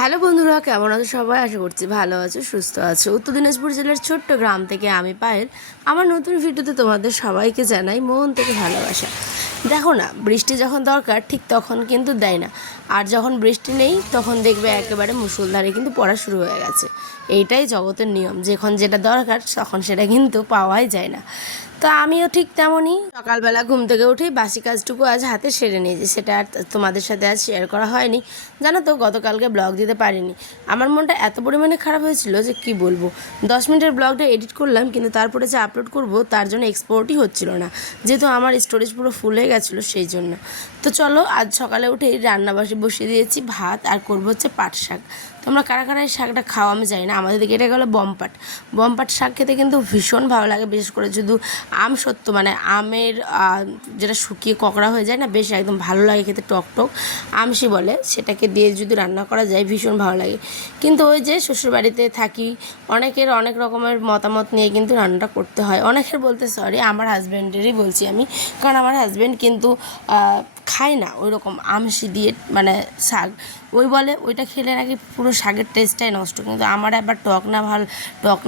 Hello বন্ধুরা, কেমন আছো সবাই? আশা করছি ভালো আছো, সুস্থ আছো। উত্তর দিনাজপুর জেলার ছোট্ট গ্রাম থেকে আমি পায়েল। আমার নতুন ভিডিওতে তোমাদের সবাইকে জানাই মন থেকে ভালোবাসা। দেখো না, বৃষ্টি যখন দরকার ঠিক তখন কিন্তু দেয় না, আর যখন বৃষ্টি নেই তখন দেখবে একেবারে মুষলধারে কিন্তু পড়া শুরু হয়ে গেছে। এইটাই জগতের নিয়ম, যখন যেটা দরকার তখন সেটা কিন্তু পাওয়াই যায় না। তো আমিও ঠিক তেমনই সকালবেলা ঘুম থেকে উঠেই বাসি কাজটুকু আজ হাতে সেরে নিয়েছি, সেটা আর তোমাদের সাথে আজ শেয়ার করা হয়নি। জানো তো, গতকালকে ব্লগ দিতে পারিনি। আমার মনটা এত পরিমাণে খারাপ হয়েছিল যে কি বলবো। 10 মিনিটের ব্লগটা এডিট করলাম, কিন্তু তারপরে যে আপলোড করব তার জন্য এক্সপোর্টই হচ্ছিল না, যেহেতু আমার স্টোরেজ পুরো ফুল হয়ে গেছিলো সেই জন্য। তো চলো, আজ সকালে উঠেই রান্নাবাসি বসিয়ে দিয়েছি, ভাত আর করবো হচ্ছে পাট শাক। তোমরা কারা কারা এই শাকটা খাও আমি জানি না, আমাদের দিকে এটা গেলো বমপাট। বমপাট শাক খেতে কিন্তু ভীষণ ভালো লাগে, বিশেষ করে শুধু আম সত্য মানে আমের যেটা শুকিয়ে ককড়া হয়ে যায় না, বেশ একদম ভালো লাগে খেতে, টক টক আমসি বলে, সেটাকে দিয়ে যদি রান্না করা যায় ভীষণ ভালো লাগে। কিন্তু ওই যে শ্বশুরবাড়িতে থাকি, অনেকের অনেক রকমের মতামত নিয়ে কিন্তু রান্নাটা করতে হয়। অনেকের বলতে সরি, আমার হাজব্যান্ডেরই বলছি আমি, কারণ আমার হাজব্যান্ড কিন্তু খায় না ওই রকম আমসি দিয়ে মানে শাক। ওই বলে ওইটা খেলে নাকি পুরো শাকের টেস্টটাই নষ্ট, কিন্তু আমার আবার টক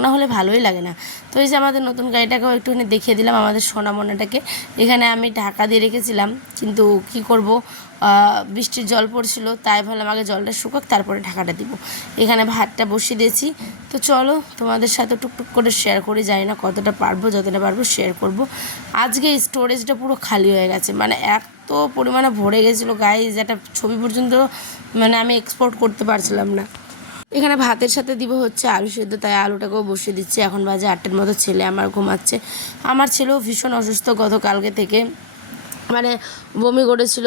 না হলে ভালোই লাগে না। তো এই যে আমাদের নতুন গাড়িটাকেও একটুখানি দেখিয়ে দিলাম, আমাদের সোনামোনাটাকে। এখানে আমি ঢাকা দিয়ে রেখেছিলাম, কিন্তু কি করব, বৃষ্টির জল পড়ছিল, তাই ভাবলাম আগে জলটা শুকাক তারপরে ঢাকাটা দিব। এখানে ভাতটা বসিয়ে দিয়েছি। তো চলো তোমাদের সাথে টুকটুক করে শেয়ার করি, জানি না কতটা পারবো, যতটা পারবো শেয়ার করব। আজকে স্টোরেজটা পুরো খালি হয়ে গেছে, মানে এত পরিমাণে ভরে গেছিলো গাইজ, একটা ছবি পর্যন্ত মানে আমি এক্সপোর্ট করতে পারছিলাম না। এখানে ভাতের সাথে দিব হচ্ছে আলু সেদ্ধ, তাই আলুটাকেও বসিয়ে দিচ্ছি। এখন বাজে 8টার মতো, ছেলে আমার ঘুমাচ্ছে। আমার ছেলেও ভীষণ অসুস্থ গতকালকে থেকে, মানে বমি করেছিল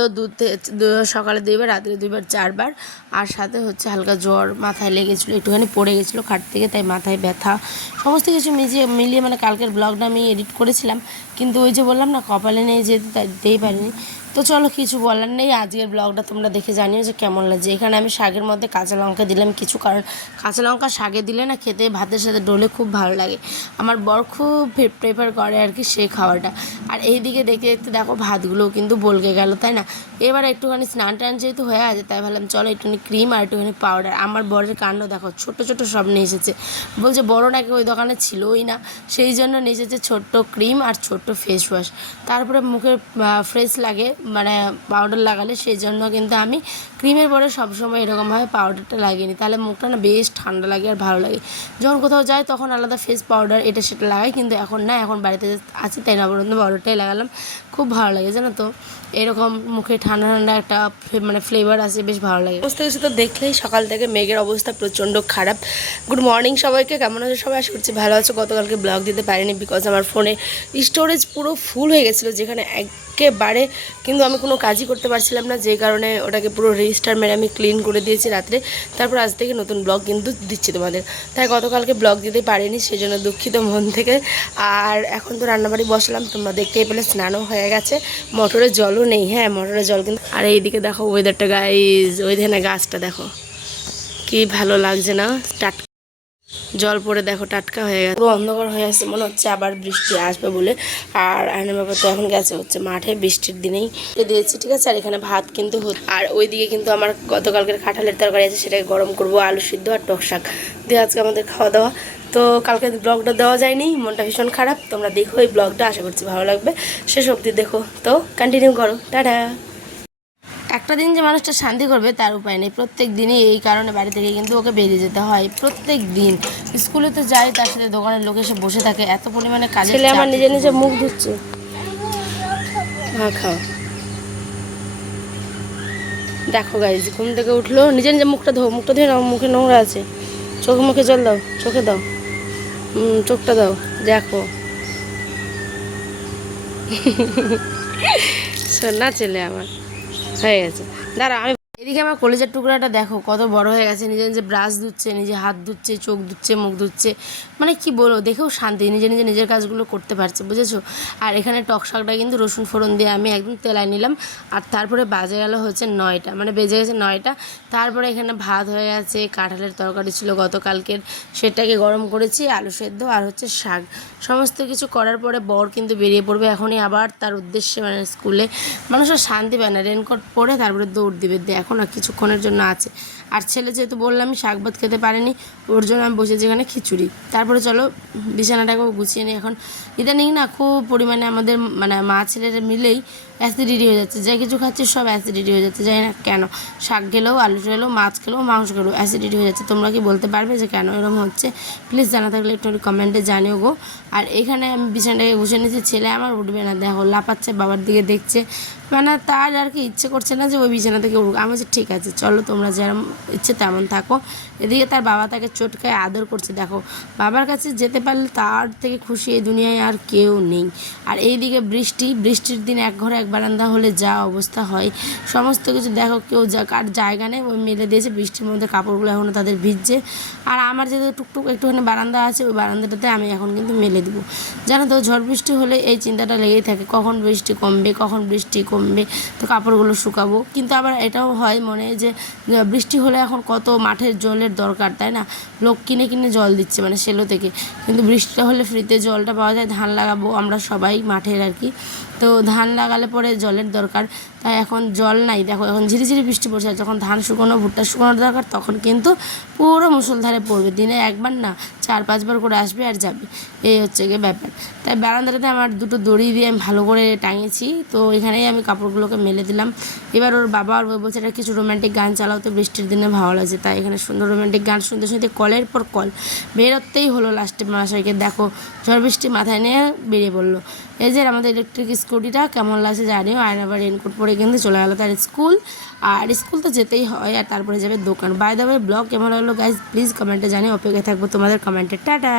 সকালে 2বার, রাত্রে 2বার, 4বার। আর সাথে হচ্ছে হালকা জ্বর, মাথায় লেগেছিলো, একটুখানি পড়ে গেছিলো খাট থেকে, তাই মাথায় ব্যথা, সমস্ত কিছু মিলিয়ে মানে কালকের ব্লগটা আমি এডিট করেছিলাম, কিন্তু ওই যে বললাম না কপালে নেই, যেহেতু তাই দিতেই পারিনি। তো চলো, কিছু বলার নেই, আজকের ব্লগটা তোমরা দেখে জানিও যে কেমন লাগছে। এখানে আমি শাকের মধ্যে কাঁচা লঙ্কা দিলাম কিছু, কারণ কাঁচা লঙ্কা শাকে দিলে না খেতে ভাতের সাথে ডলে খুব ভালো লাগে। আমার বর খুব প্রেফার করে আর কি সেই খাওয়াটা। আর এই দিকে দেখতে দেখতে দেখো ভাতগুলোও কিন্তু বলকে গেল, তাই না? এবার একটুখানি স্নান টান যেহেতু হয়ে আছে, তাই ভাবলাম চলো একটুখানি ক্রিম আর একটুখানি পাউডার। আমার বরের কাণ্ড দেখো, ছোট ছোট সব নিয়ে এসেছে, বলছে বড় নাকি ওই দোকানে ছিলই না, সেই জন্য নিয়ে এসেছে ছোট্ট ক্রিম আর ছোট্ট ফেস ওয়াশ। তারপরে মুখে ফ্রেশ লাগে মানে পাউডার লাগালে, সেই জন্য কিন্তু আমি ক্রিমের পরে সবসময় এরকমভাবে পাউডারটা লাগিয়ে নিই, তাহলে মুখটা না বেশ ঠান্ডা লাগে আর ভালো লাগে। যখন কোথাও যাই তখন আলাদা ফেস পাউডার এটা সেটা লাগাই, কিন্তু এখন না, এখন বাড়িতে আছি তাই নবরত্ন পাউডারটাই লাগালাম, খুব ভালো লাগে জানো তো। এরকম মুখে ঠান্ডা ঠান্ডা একটা মানে ফ্লেভার আছে, বেশ ভালো লাগে। সমস্ত কিছু তো দেখলেই সকাল থেকে মেঘের অবস্থা প্রচণ্ড খারাপ। গুড মর্নিং সবাইকে, কেমন আছো সবাই? আশা করছি ভালো আছো। গতকালকে ব্লগ দিতে পারিনি, বিকজ আমার ফোনে স্টোরেজ পুরো ফুল হয়ে গেছিলো, যেখানে একেবারে কিন্তু আমি কোনো কাজই করতে পারছিলাম না, যে কারণে ওটাকে পুরো রেজিস্টার মেরে আমি ক্লিন করে দিয়েছি রাত্রে। তারপর আজ থেকে নতুন ব্লগ কিন্তু দিচ্ছি তোমাদের, তাই গতকালকে ব্লগ দিতে পারিনি, সেই জন্য দুঃখিত মন থেকে। আর এখন তো রান্নাবাড়ি বসলাম, তোমরা দেখতেই পেলে, স্নানও হয়ে গেছে, মোটরের জলও নেই। হ্যাঁ, মোটরের জল কিন্তু। আর এইদিকে দেখো ওয়েদারটা গাইজ, ওই ধানে গাছটা দেখো কি ভালো লাগছে না, টাটকা জল পড়ে দেখো টাটকা হয়ে গেছে, পুরো অন্ধকার হয়ে আসছে, মনে হচ্ছে আবার বৃষ্টি আসবে বলে। আর আয়না বাবা তো এখন গেছে হচ্ছে মাঠে, বৃষ্টির দিনেই দিয়েছি, ঠিক আছে। আর এখানে ভাত কিন্তু আর ওইদিকে কিন্তু আমার গতকালকের কাঁঠালের তরকারি আছে, সেটাকে গরম করবো, আলু সিদ্ধ আর টক শাক দিয়ে আজকে আমাদের খাওয়া দাওয়া। তো কালকে ব্লগটা দেওয়া যায়নি, মনটা ভীষণ খারাপ। তোমরা দেখো এই ব্লগটা, আশা করছি ভালো লাগবে, শেষ অবধি দেখো। তো কন্টিনিউ করো, টাটা। একটা দিন যে মানুষটা শান্তি করবে তার উপায় নেই, প্রত্যেক দিনই এই কারণে বাড়ি থেকে কিন্তু ওকে বেরিয়ে যেতে হয়। প্রত্যেক দিন স্কুলে তো যাই, তার সাথে দোকানের লোক এসে বসে থাকে, এত পরিমাণে কাজ। ছেলে আমার নিজে নিজে মুখ ধুচ্ছে, হ্যাঁ খাও। দেখো গাইজ, ঘুম থেকে উঠলো, নিজে নিজে মুখটা ধুয়ে নাও, মুখে নোংরা আছে, মুখে জল দাও, চোখে দাও, চোখটা দাও, দেখো শোনা ছেলে আমার হয়ে গেছে। দাঁড়া, আমি এদিকে আমার কলেজের টুকরাটা দেখো কত বড় হয়ে গেছে, নিজে নিজে ব্রাশ ধুচ্ছে, নিজে হাত ধুচ্ছে, চোখ ধুচ্ছে, মুখ ধুচ্ছে, মানে কি বলবো, দেখেও শান্তি, নিজে নিজে নিজের কাজগুলো করতে পারছে, বুঝেছো। আর এখানে টক শাকটা কিন্তু রসুন ফোড়ন দিয়ে আমি একদম তেলায় নিলাম। আর তারপরে বাজে গেল হচ্ছে 9টা, মানে বেজে গেছে 9টা। তারপরে এখানে ভাত হয়ে গেছে, কাঁঠালের তরকারি ছিল গতকালকের, সেটাকে গরম করেছি, আলু সেদ্ধ আর হচ্ছে শাক, সমস্ত কিছু করার পরে বর কিন্তু বেরিয়ে পড়বে এখনই আবার তার উদ্দেশ্যে, মানে স্কুলে। মানুষের শান্তি পায় না, রেনকোট পরে তারপরে দৌড় দিবে, এখন আর কিছুক্ষণের জন্য আছে। আর ছেলে যেহেতু বললাম শাক ভাত খেতে পারেনি, ওর জন্য আমি বসেছি এখানে খিচুড়ি। তারপরে চলো বিছানাটাকেও গুছিয়ে নিই। এখন ইদানিং না খুব পরিমাণে আমাদের মানে মা ছেলেরা মিলেই অ্যাসিডিটি হয়ে যাচ্ছে, যা কিছু খাচ্ছি সব অ্যাসিডিটি হয়ে যাচ্ছে, জানি না কেন। শাক খেলেও, আলু খেলেও, মাছ খেলেও, মাংস খেলেও অ্যাসিডিটি হয়ে যাচ্ছে। তোমরা কি বলতে পারবে যে কেন এরকম হচ্ছে? প্লিজ জানা থাকলে একটু কমেন্টে জানিও গো। আর এখানে আমি বিছানাটাকে গুছিয়ে নিয়েছি, ছেলে আমার উঠবে না, দেখো লাপাচ্ছে, বাবার দিকে দেখছে, মানে তার আর কি ইচ্ছে করছে না যে ওই বিছানা থেকে উঠুক। আমি বলছি ঠিক আছে চলো তোমরা যেরকম ইচ্ছে তেমন থাকো। এদিকে তার বাবা তাকে চটকায় আদর করছে, দেখো বাবার কাছে যেতে পারলে তার থেকে খুশি এই দুনিয়ায় আর কেউ নেই। আর এইদিকে বৃষ্টির দিন এক ঘরে এক বারান্দা হলে যা অবস্থা হয়, সমস্ত কিছু দেখো কেউ কার জায়গা নেই, ওই মেলে দিয়েছে। বৃষ্টির মধ্যে কাপড়গুলো এখনও তাদের ভিজছে। আর আমার যেহেতু টুকটুক একটুখানি বারান্দা আছে, ওই বারান্দাটাতে আমি এখন কিন্তু মেলে দেবো। জানো তো ঝড় বৃষ্টি হলে এই চিন্তাটা লেগেই থাকে, কখন বৃষ্টি কমবে, কখন বৃষ্টি কমবে, তো কাপড়গুলো শুকাবো। কিন্তু আবার এটাও হয় মনে যে বৃষ্টি হলে এখন কত মাঠের জলের দরকার, তাই না? লোক কিনে কিনে জল দিচ্ছে মানে সেলো থেকে, কিন্তু বৃষ্টিটা হলে ফ্রিতে জলটা পাওয়া যায়। ধান লাগাবো আমরা সবাই মাঠের আর কি, তো ধান লাগালে পরে জলের দরকার, তাই এখন জল নাই। দেখো এখন ঝিরিঝিরি বৃষ্টি পড়ছে, আর যখন ধান শুকানো, ভুট্টা শুকানোর দরকার তখন কিন্তু পুরো মুষলধারে পড়বে, দিনে একবার না 4-5 বার করে আসবে আর যাবে, এই হচ্ছে গিয়ে ব্যাপার। তাই বারান্দাটাতে আমার দুটো দড়ি দিয়ে আমি ভালো করে টাঙিয়েছি, তো এখানেই আমি কাপড়গুলোকে মেলে দিলাম। এবার ওর বাবা আর বলছে এটা কিছু রোম্যান্টিক গান চালাও, তো বৃষ্টির দিনে ভালো লাগছে, তাই এখানে সুন্দর রোম্যান্টিক গান শুনতে শুনতে কলের পর কল বেরোতেই হলো। লাস্টে মশাইকে দেখো ঝড় বৃষ্টি মাথায় নিয়ে বেরিয়ে পড়লো। এই যে আমাদের ইলেকট্রিক স্কুটিটা কেমন লাগছে জানিও। আর আবার রেনকোট পরে কিন্তু চলে গেলো তার স্কুল, আর স্কুল তো যেতেই হয়, আর তারপরে যাবে দোকান। বাই দ্য ওয়ে ব্লগ কেমন লাগলো গাইজ প্লিজ কমেন্টে জানিও, অপেক্ষায় থাকবো তোমাদের কমেন্টে। টাটা।